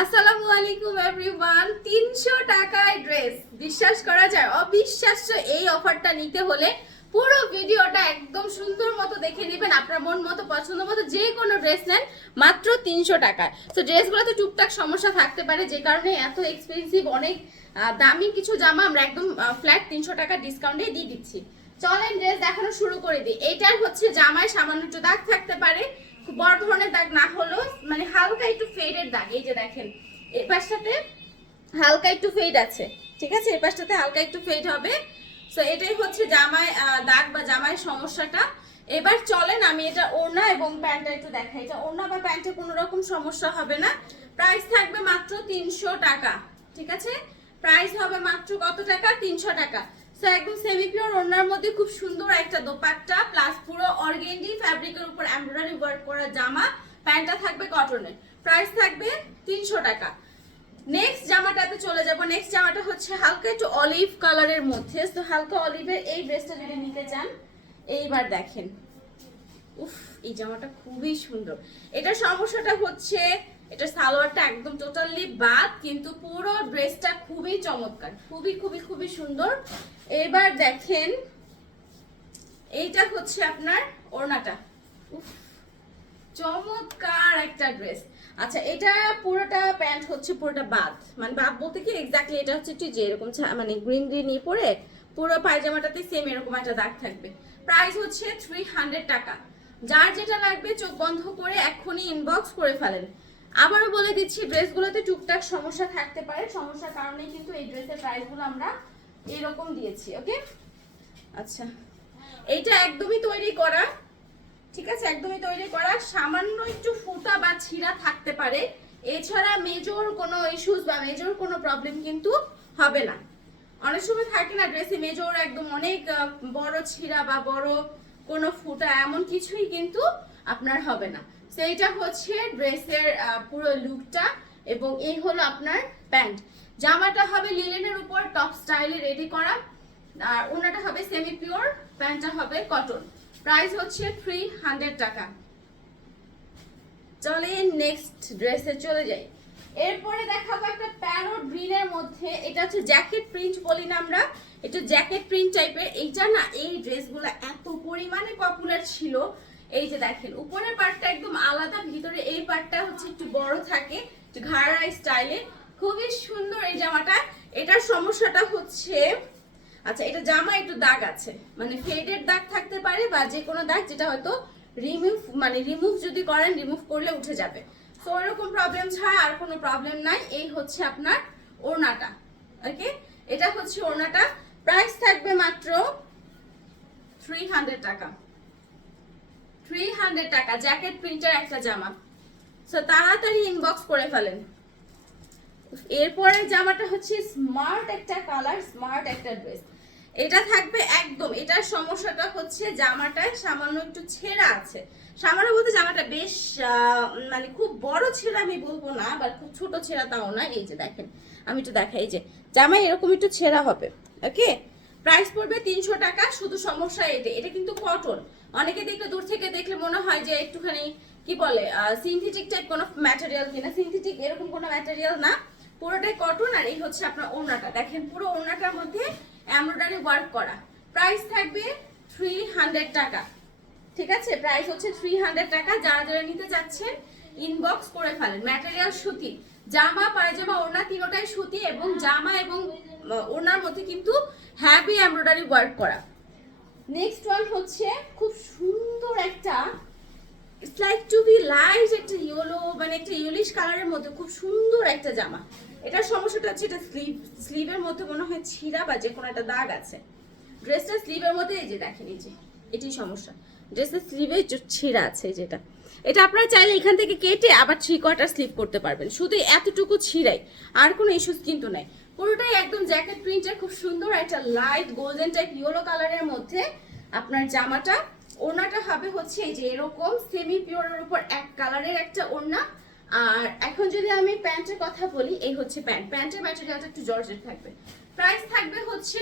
আসসালামু আলাইকুম এভরিওয়ান তিনশো টাকায় ড্রেস বিশ্বাস করা যায়, অবিশ্বাস্য এই অফারটা নিতে হলে পুরো ভিডিওটা একদম সুন্দর মতো দেখে নেবেন, আপনার মন মতো পছন্দ মতো যে কোনো ড্রেস নেন, মাত্র তিনশো টাকায়। তো ড্রেসগুলোতে টুকটাক সমস্যা থাকতে পারে, যে কারণে এত এক্সপেন্সিভ অনেক দামি কিছু জামা আমরা একদম ফ্ল্যাট তিনশো টাকা ডিসকাউন্টে দিয়ে দিচ্ছি। চলেন ড্রেস দেখানো শুরু করে দিই। এইটার হচ্ছে জামায় সামান্য একটু দাগ থাকতে পারে। বড় ধরনের দাগ না হলেও মানে হালকা একটু ফেডের দাগ, এই যে দেখেন এই পাশটাতে হালকা একটু ফেড আছে, ঠিক আছে? এই পাশটাতে হালকা একটু ফেড হবে। সো এটাই হচ্ছে জামায় দাগ বা জামায় সমস্যাটা। এবার চলেন, আমি এটা ওড়না এবং প্যান্টটা একটু দেখাই। এটা ওড়না বা প্যান্টে কোনো রকম সমস্যা হবে না। প্রাইস থাকবে মাত্র তিনশো টাকা, ঠিক আছে? প্রাইস হবে মাত্র কত টাকা? তিনশো টাকা। সো একদম সেমি পিওর ওড়নার মধ্যে খুব সুন্দর একটা দোপাট্টা প্লাস পুরো অর্গেন্ডি ফ্যাব্রিকের উপর এমব্রয়ডারি ওয়ার্ক করা জামা। প্যান্টটা থাকবে কটনের প্রাইস থাকবে তিনশো টাকা। নেক্সট জামাটাতে চলে যাব। নেক্সট জামাটা হচ্ছে হালকা একটু অলিভ কালারের মধ্যে। তো হালকা অলিভের এই ড্রেসটা যদি নিতে চান, এইবার দেখেন। উফ, এই জামাটা খুবই সুন্দর। এটা সমস্যাটা হচ্ছে এটা সালোয়ারটা একদম টোটালি বাদ, কিন্তু পুরো ড্রেসটা খুবই চমৎকার, খুবই খুবই খুবই সুন্দর। এবার দেখেন, এইটা হচ্ছে আপনার ওড়নাটা। চমৎকার একটা ড্রেস আচ্ছা এটা পুরোটা প্যান্ট হচ্ছে পুরোটা বাদ। মানে বাদ বলতে কি এক্স্যাক্টলি এটা হচ্ছে একটু যে এরকম মানে গ্রিন গ্রিন নিয়ে পরে, পুরো পায়জামাটাতে সেম এরকম একটা দাগ থাকবে। প্রাইস হচ্ছে থ্রি হান্ড্রেড টাকা। যার যেটা লাগবে চোখ বন্ধ করে এক্ষুনি ইনবক্স করে ফেলেন। আবারও বলে দিচ্ছি, ড্রেসগুলোতে টুকটাক সমস্যা থাকতে পারে। সমস্যার কারণে কিন্তু এই ড্রেসের প্রাইসগুলো আমরা এরকম দিয়েছি ওকে আচ্ছা এইটা একদমই তৈরি করা, ঠিক আছে? একদমই তৈরি করা। সামান্য একটু ফুটা বা ছিঁড়া থাকতে পারে। এছাড়া মেজর কোনো ইস্যুস বা মেজর কোনো প্রবলেম কিন্তু হবে না। অনেক সময় থাকে না ড্রেসে মেজর একদম অনেক বড় ছিঁড়া বা বড় কোনো ফুটা এমন কিছুই কিন্তু আপনার হবে না। সেইটা হচ্ছে ড্রেসের পুরো লুকটা এবং এই হলো আপনার প্যান্ট। জামাটা হবে লিলেনের উপর, টপ স্টাইলে রেডি করা। আর ওনাটা হবে সেমি পিওর প্যান্টটা হবে কটন প্রাইস হচ্ছে থ্রি হান্ড্রেড টাকা। চলে নেক্সট ড্রেসে চলে যাই। এরপরে দেখাবো একটা প্যারোট গ্রিনের মধ্যে, এটা হচ্ছে জ্যাকেট প্রিন্ট বলি না আমরা। এটা জ্যাকেট প্রিন্ট টাইপের এইটা না, এই ড্রেসগুলো এত পরিমাণে পপুলার ছিল। এই যে দেখেন, উপরের পার্টটা একদম আলাদা, ভিতরে এই পার্টটা হচ্ছে একটু বড় থাকে ঘাড়া স্টাইলে খুবই সুন্দর এই জামাটা। এটার সমস্যাটা হচ্ছে আচ্ছা এটা জামা একটু দাগ আছে মানে ফেডের দাগ থাকতে পারে বা যে কোনো দাগ যেটা হয়তো রিমুভ মানে রিমুভ যদি করেন রিমুভ করলে উঠে যাবে। তো ওরকম প্রবলেম ছাড়া আর কোনো প্রবলেম নাই। এই হচ্ছে আপনার ওড়নাটা ওকে এটা হচ্ছে ওড়নাটা। প্রাইস থাকবে মাত্র থ্রি হান্ড্রেড টাকা। থ্রি হান্ড্রেড টাকা জ্যাকেট প্রিন্টার একটা জামা। সো তাড়াতাড়ি ইনবক্স করে ফেলেন। এরপরে জামাটা হচ্ছে স্মার্ট একটা কালার স্মার্ট একটা ড্রেস এটা থাকবে একদম, এটার সমস্যাটা হচ্ছে জামাটায় সামান্য একটু ছেঁড়া আছে। সামান্য বলতে জামাটা বেশ মানে খুব বড় ছেঁড়া আমি বলব না বা খুব ছোট ছেঁড়া তাও না। এই যে দেখেন, আমি একটু দেখাই যে জামায় এরকম একটু ছেঁড়া হবে ওকে প্রাইস পড়বে তিনশো টাকা, শুধু সমস্যা এটা এটা কিন্তু কটন অনেকে দেখলে দূর থেকে দেখলে মনে হয় যে একটুখানি, কি বলে সিনথেটিক টাইপ কোনো ম্যাটেরিয়াল কিনা। সিনথেটিক এরকম কোনো ম্যাটেরিয়াল না, পুরোটাই কটন আর এই হচ্ছে আপনার ওড়নাটা। দেখেন, পুরো ওড়নাটার মধ্যে এমব্রয়ডারি ওয়ার্ক করা। প্রাইস থাকবে থ্রি হান্ড্রেড টাকা। ঠিক আছে? প্রাইস হচ্ছে থ্রি হান্ড্রেড টাকা। যারা যারা নিতে চাচ্ছেন ইনবক্স করে ফেলেন। ম্যাটেরিয়াল সুতি। জামা, পায়জামা, ওড়না, তিনোটাই সুতি এবং জামা এবং আহ, ওড়নার মধ্যে কিন্তু হ্যাপি এমব্রয়ডারি ওয়ার্ক করা। নেক্সট ওয়ান হচ্ছে খুব সুন্দর একটা it's like to be light একটা ইয়েলো মানে একটা ইয়েলিশ কালারের মধ্যে খুব সুন্দর একটা জামা। এটার সমস্যাটা হচ্ছে এটা স্লিভ স্লিভের মধ্যে মনে হয় ছিঁড়া বা যে কোনো একটা দাগ আছে। ড্রেসটা স্লিভের মধ্যে এই যে দেখেন এই যে এটাই সমস্যা। ড্রেসের স্লিভে ছিঁড়া আছে যেটা। এটা আপনারা চাইলে এখান থেকে কেটে আবার থ্রি কোয়ার্টার স্লিপ করতে পারবেন। শুধু এতটুকু ছিঁড়াই। আর কোনো ইস্যুস কিন্তু নাই। পুরোটাই একদম জ্যাকেট প্রিন্টের খুব সুন্দর একটা লাইট গোল্ডেন টাইপ ইয়েলো কালারের মধ্যে আপনার জামাটা। ওড়নাটা হবে হচ্ছে এই যে এরকম সেমি পিওরের উপর এক কালারের একটা ওড়না। আর এখন যদি আমি প্যান্টের কথা বলি, এই হচ্ছে প্যান্ট প্যান্টের ম্যাটেরিয়ালটা একটু জর্জেট থাকবে। প্রাইস থাকবে হচ্ছে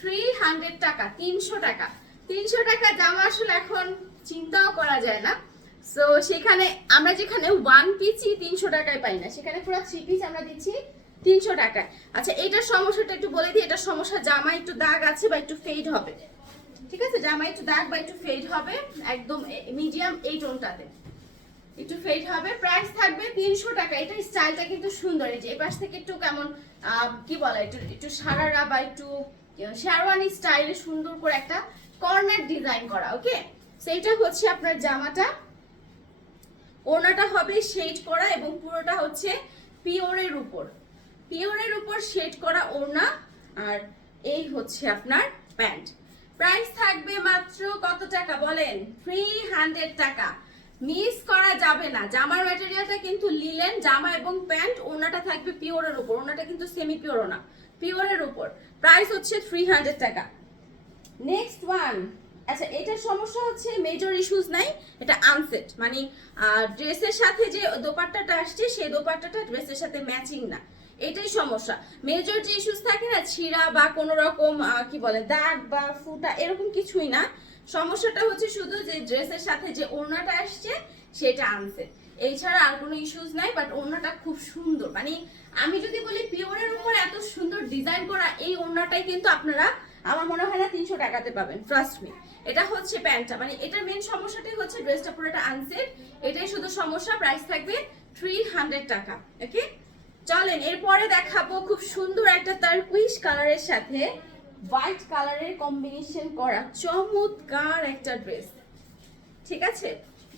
থ্রি হান্ড্রেড টাকা, তিনশো টাকা। তিনশো টাকা জামা আসলে এখন চিন্তাও করা যায় না। সো সেখানে আমরা যেখানে ওয়ান পিসই তিনশো টাকায় পাই না, সেখানে পুরো থ্রি পিস আমরা দিচ্ছি তিনশো টাকায়। আচ্ছা এটার সমস্যাটা একটু বলে দিই, এটার সমস্যা জামা একটু দাগ আছে বা একটু ফেড হবে। ঠিক আছে? জামা একটু দাগ বা একটু ফেড হবে, একদম মিডিয়াম এই টোনটাতে। একটু ফেড হবে প্রাইস থাকবে তিনশো টাকা। এটা স্টাইলটা কিন্তু সুন্দর, এই যে পাশ থেকে একটু কেমন কি বলে, একটু একটু সারারা বা একটু শেরওয়ানি স্টাইলে সুন্দর করে একটা কর্নার ডিজাইন করা ওকে সেইটা হচ্ছে আপনার জামাটা। ওড়নাটা হবে শেড করা এবং পুরোটা হচ্ছে পিওরের উপর। পিওরের উপর শেড করা ওড়না আর এই হচ্ছে আপনার প্যান্ট। প্রাইস থাকবে মাত্র কত টাকা বলেন? থ্রি হান্ড্রেড টাকা। মিস করা যাবে না। জামার ম্যাটেরিয়ালটা কিন্তু লিলেন জামা এবং প্যান্ট, ওড়নাটা থাকবে পিওরের উপর। ওড়নাটা কিন্তু সেমি পিওর না, পিওরের উপর। প্রাইস হচ্ছে থ্রি হান্ড্রেড টাকা। নেক্সট ওয়ান আচ্ছা এটার সমস্যা হচ্ছে মেজর ইস্যুস নাই, এটা আনসেট মানে ড্রেসের সাথে যে দোপাট্টাটা আসছে সেই দোপাট্টাটা ড্রেসের সাথে ম্যাচিং না। এটাই সমস্যা। মেজর যে ইস্যুস থাকে না, ছিঁড়া বা কোনো রকম কি বলে, দাগ বা ফুটা, এরকম কিছুই না। সমস্যাটা হচ্ছে শুধু যে ড্রেসের সাথে যে ওড়নাটা আসছে, সেটা আনসেট এছাড়া আর কোনো ইস্যুস নাই বাট ওড়নাটা খুব সুন্দর। মানে আমি যদি বলি পিওরের উপর এত সুন্দর ডিজাইন করা, এই ওড়নাটাই কিন্তু আপনারা আমার মনে হয় না তিনশো টাকাতে পাবেন ট্রাস্ট মি এটা হচ্ছে প্যান্টটা মানে এটার মেন সমস্যাটাই হচ্ছে ড্রেসটা পুরোটা আনসেট এটাই শুধু সমস্যা প্রাইস থাকবে থ্রি হান্ড্রেড টাকা ওকে চলেন, এরপরে দেখাবো খুব সুন্দর একটা টার্কুইশ কালারের সাথে হোয়াইট কালারের কম্বিনেশন করা চমৎকার একটা ড্রেস ঠিক আছে?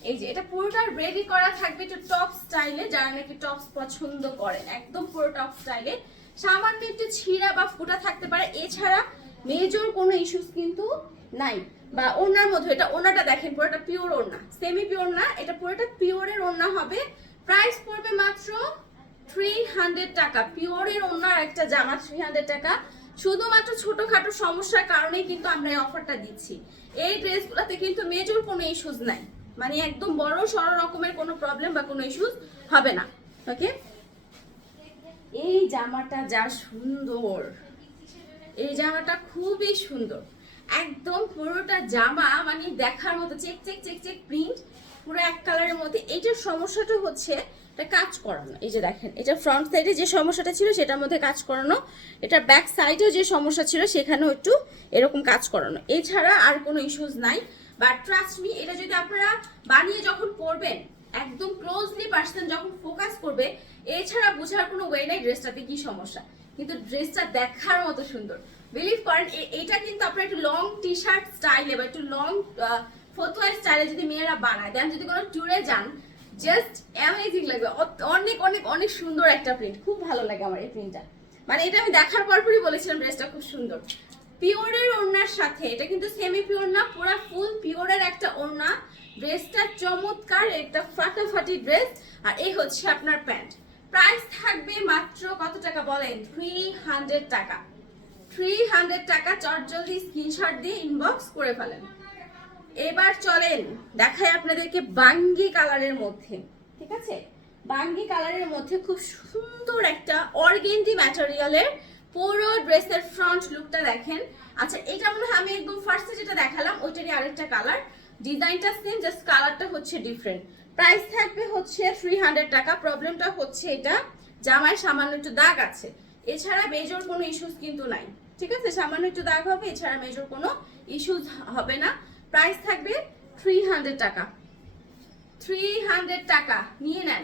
এই যে, এটা পুরোটা রেডি করা থাকবে একটু টপ স্টাইলে যারা নাকি টপস পছন্দ করেন, একদম পুরো টপ স্টাইলে সামান্য একটু ছিঁড়া বা ফুটা থাকতে পারে, এছাড়া মেজর কোনো ইস্যুস কিন্তু নাই। বা ওনার মধ্যে, এটা ওনাটা দেখেন, পুরোটা পিওর ওড়না সেমি পিওর না, এটা পুরোটা পিওরের ওড়না হবে। প্রাইস পড়বে মাত্র থ্রি হান্ড্রেড টাকা পিওরের ওনার একটা জামা থ্রি হান্ড্রেড টাকা। শুধুমাত্র ছোটখাটো সমস্যার কারণেই কিন্তু আমরা এই অফারটা দিচ্ছি। এই ড্রেসগুলোতে কিন্তু মেজর কোনো ইস্যুস নাই। মানে একদম বড় সড় রকমের কোনো প্রবলেম বা কোনো ইস্যুস হবে না। ওকে এই জামাটা যা সুন্দর। এই জামাটা খুবই সুন্দর। একদম পুরোটা জামা মানে দেখার মতো, check check check check print পুরো এক কালারের মধ্যে। এইটার সমস্যাটা হচ্ছে, এটা কাজ করানো। এই যে দেখেন, এটা ফ্রন্ট সাইডে যে সমস্যাটা ছিল, সেটার মধ্যে কাজ করানো। এটা ব্যাক সাইডেও যে সমস্যা ছিল, সেখানেও একটু এরকম কাজ করানো। এছাড়া আর কোনো ইস্যুস নাই। বাট ট্রাস্ট মি এটা যদি আপনারা বানিয়ে যখন পরবেন, একদম ক্লোজলি পার্সন যখন ফোকাস করবে, এছাড়া বোঝার কোনো ওয়ে নাই ড্রেসটাতে কি সমস্যা। কিন্তু ড্রেসটা দেখার মতো সুন্দর। বিলিভ করেন, এ- এটা কিন্তু আপনার একটু লং টি শার্ট স্টাইলে বা একটু লং ফতুয়া স্টাইলে যদি মেয়েরা বানায় দেন যদি কোনো ট্যুরে যান জাস্ট অ্যামেজিং লাগবে। অনেক অনেক অনেক সুন্দর একটা প্রিন্ট খুব ভালো লাগে আমার এই প্রিন্টটা মানে এটা আমি দেখার পরপরই বলেছিলাম ড্রেসটা খুব সুন্দর। পিওরের ওড়নার সাথে, এটা কিন্তু সেমি পিওর না, পুরো ফুল পিওরের একটা ওড়না। ড্রেসটা চমৎকার, একটা ফাটাফাটি ড্রেস আর এই হচ্ছে আপনার প্যান্ট প্রাইস থাকবে মাত্র কত টাকা বলেন? থ্রি হান্ড্রেড টাকা। থ্রি হান্ড্রেড টাকা চটজলদি স্ক্রিনশট দিয়ে ইনবক্স করে ফেলেন। এবার চলেন দেখাই আপনাদেরকে বাঙ্গি কালারের মধ্যে, ঠিক আছে? বাঙ্গি কালারের মধ্যে খুব সুন্দর একটা অর্গেন্ডি ম্যাটেরিয়ালের পুরো ড্রেসের ফ্রন্ট লুকটা দেখেন। আচ্ছা এটা মনে হয় আমি একদম ফার্স্টে যেটা দেখালাম, ওইটারই আরেকটা কালার ডিজাইনটা সেম জাস্ট কালারটা হচ্ছে ডিফারেন্ট প্রাইস থাকবে হচ্ছে থ্রি হান্ড্রেড টাকা। প্রবলেমটা হচ্ছে এটা, জামায় সামান্য একটু দাগ আছে। এছাড়া মেজর কোনো ইস্যুস কিন্তু নাই। ঠিক আছে? সামান্য একটু দাগ হবে, এছাড়া মেজর কোনো ইস্যুস হবে না। প্রাইস থাকবে থ্রি হান্ড্রেড টাকা। থ্রি হান্ড্রেড টাকা, নিয়ে নেন।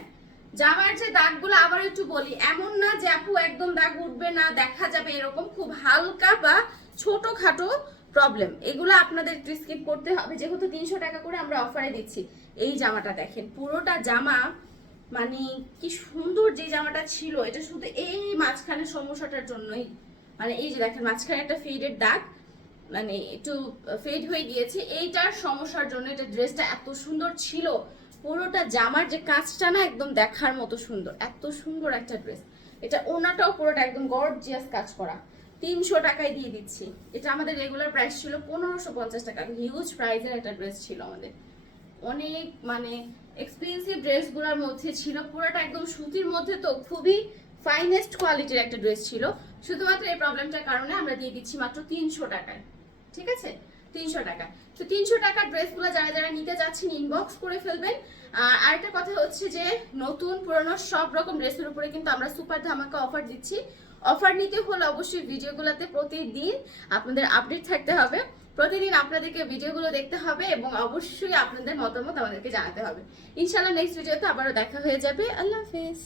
জামার যে দাগগুলো আবার একটু বলি। এমন না যে আপু একদম দাগ উঠবে না, দেখা যাবে এরকম খুব হালকা বা ছোটখাটো প্রবলেম এগুলো আপনাদের একটু স্কিপ করতে হবে। যেহেতু তিনশো টাকা করে আমরা অফারে দিচ্ছি। এই জামাটা দেখেন, পুরোটা জামা মানে কি সুন্দর যে জামাটা ছিল, এটা শুধু এই মাঝখানে সমস্যাটার জন্যই। মানে এই যে দেখেন, মাঝখানে একটা ফেডের দাগ মানে একটু ফেড হয়ে গিয়েছে। এইটার সমস্যার জন্য এটা ড্রেসটা এত সুন্দর ছিল। পুরোটা জামার যে কাজটা না একদম দেখার মতো সুন্দর, এত সুন্দর একটা ড্রেস এটা ওনাটাও পুরোটা একদম গর্জিয়াস কাজ করা। তিনশো টাকায় দিয়ে দিচ্ছি। এটা আমাদের রেগুলার প্রাইস ছিল পনেরোশো পঞ্চাশ টাকা হিউজ প্রাইসের একটা ড্রেস ছিল আমাদের। অনেক মানে এক্সপেন্সিভ ড্রেসগুলোর মধ্যে ছিল। পুরোটা একদম সুতির মধ্যে তো খুবই ফাইনেস্ট কোয়ালিটির একটা ড্রেস ছিল। শুধুমাত্র এই প্রবলেমটার কারণে আমরা দিয়ে দিচ্ছি মাত্র তিনশো টাকায়। ঠিক আছে? তিনশো টাকা তো তিনশো টাকার ড্রেসগুলো যারা যারা নিতে যাচ্ছেন ইনবক্স করে ফেলবেন। আর আরেকটা কথা হচ্ছে যে, নতুন, পুরনো সব রকম ড্রেসের উপরে কিন্তু আমরা সুপার ধামাকা অফার দিচ্ছি। অফার নিতে হলে অবশ্যই ভিডিওগুলোতে প্রতিদিন আপনাদের আপডেট থাকতে হবে। প্রতিদিন আপনাদেরকে ভিডিওগুলো দেখতে হবে এবং অবশ্যই আপনাদের মতামত আমাদেরকে জানাতে হবে। ইনশাল্লাহ নেক্সট ভিডিওতে আবারও দেখা হয়ে যাবে। আল্লাহ হাফেজ।